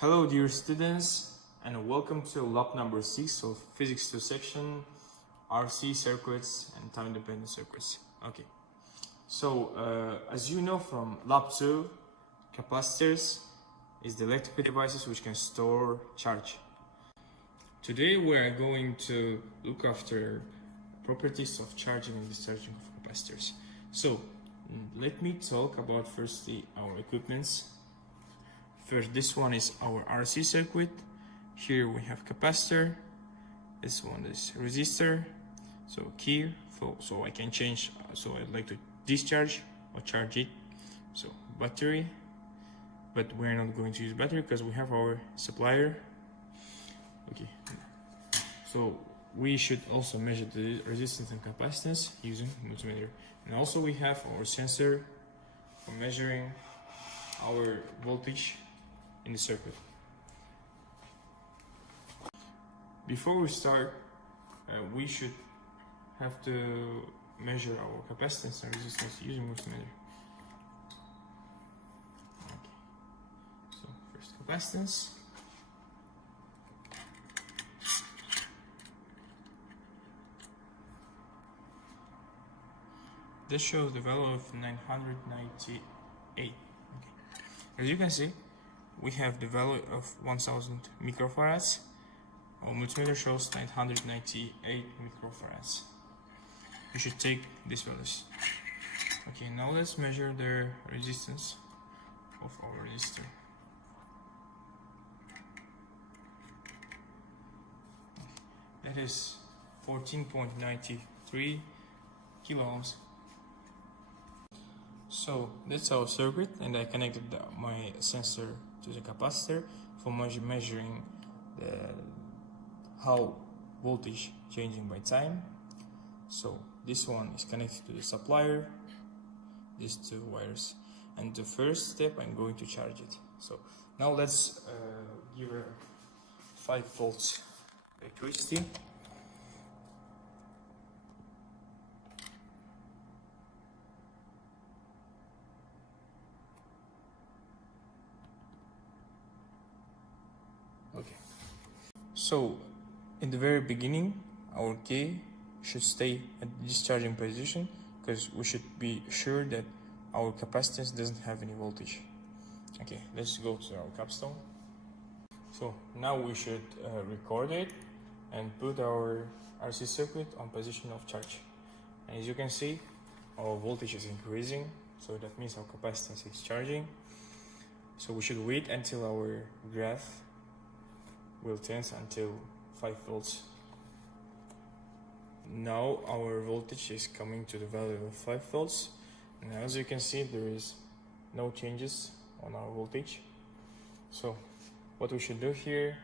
Hello dear students, and welcome to lab number 6 of Physics 2 section, RC circuits and time-dependent circuits. Okay, so as you know from lab 2, capacitors is the electrical devices which can store charge. Today we are going to look after properties of charging and discharging of capacitors. So let me talk about firstly our equipments. First, this one is our RC circuit. Here we have capacitor. This one is resistor. So key, so I can change. So I'd like to discharge or charge it. So battery, but we're not going to use battery because we have our supplier. Okay. So we should also measure the resistance and capacitance using multimeter. And also we have our sensor for measuring our voltage in the circuit. Before we start, we should have to measure our capacitance and resistance using multimeter. Okay. So first capacitance. This shows the value of 998. Okay. As you can see, we have the value of 1000 microfarads. Our multimeter shows 998 microfarads. You should take these values. Okay, now let's measure the resistance of our resistor. That is 14.93 kilo ohms. So that's our circuit, and I connected my sensor to the capacitor for measuring how voltage changing by time. So this one is connected to the supplier, these two wires, and the first step I'm going to charge it. So now let's give a 5 volts electricity. Okay, so in the very beginning, our key should stay at the discharging position because we should be sure that our capacitance doesn't have any voltage. Okay, let's go to our capstone. So now we should record it and put our RC circuit on position of charge. And as you can see, our voltage is increasing, so that means our capacitance is charging. So we should wait until our graph will tense until 5 volts. Now our voltage is coming to the value of 5 volts, and as you can see, there is no changes on our voltage. So what we should do here,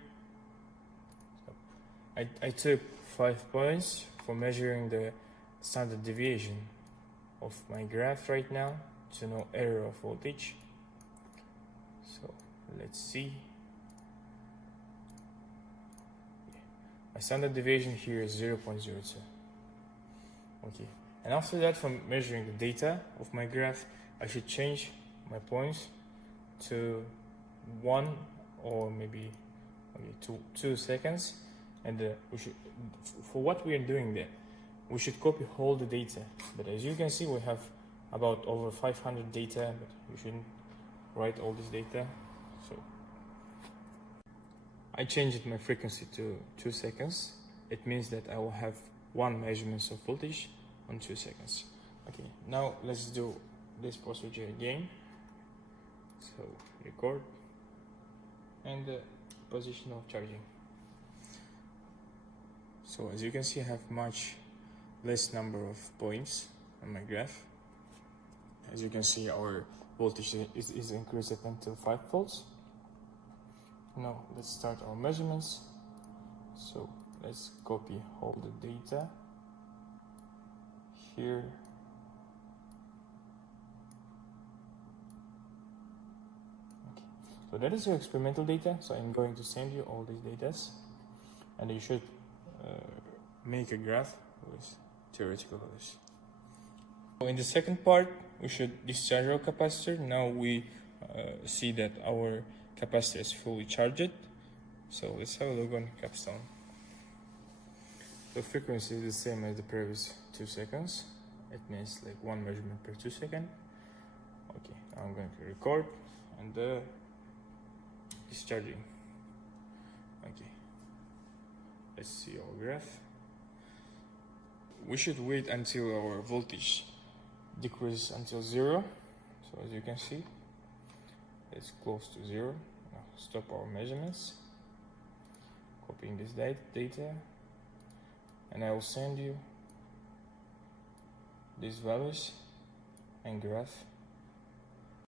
I took 5 points for measuring the standard deviation of my graph right now to know error of voltage. So let's see. My standard deviation here is 0.02. Okay, and after that, from measuring the data of my graph, I should change my points to 1 or maybe 2 seconds. And we should, for what we are doing there, we should copy all the data. But as you can see, we have about over 500 data, but you shouldn't write all this data. So I changed my frequency to 2 seconds. It means that I will have 1 measurement of voltage on 2 seconds. Okay, now let's do this procedure again. So record and the position of charging. So as you can see, I have much less number of points on my graph. As you can see, our voltage is increased until 5 volts. Now let's start our measurements. So let's copy all the data here. Okay. So that is your experimental data. So I'm going to send you all these data, and you should make a graph with theoretical values. So in the second part, we should discharge our capacitor. Now we see that our capacitor is fully charged. So let's have a look on capstone. The frequency is the same as the previous 2 seconds. It means like 1 measurement per 2 seconds. Okay, I'm going to record and discharging. Okay, let's see our graph. We should wait until our voltage decreases until 0. So as you can see, it's close to 0. Now stop our measurements, copying this data, and I will send you these values and graph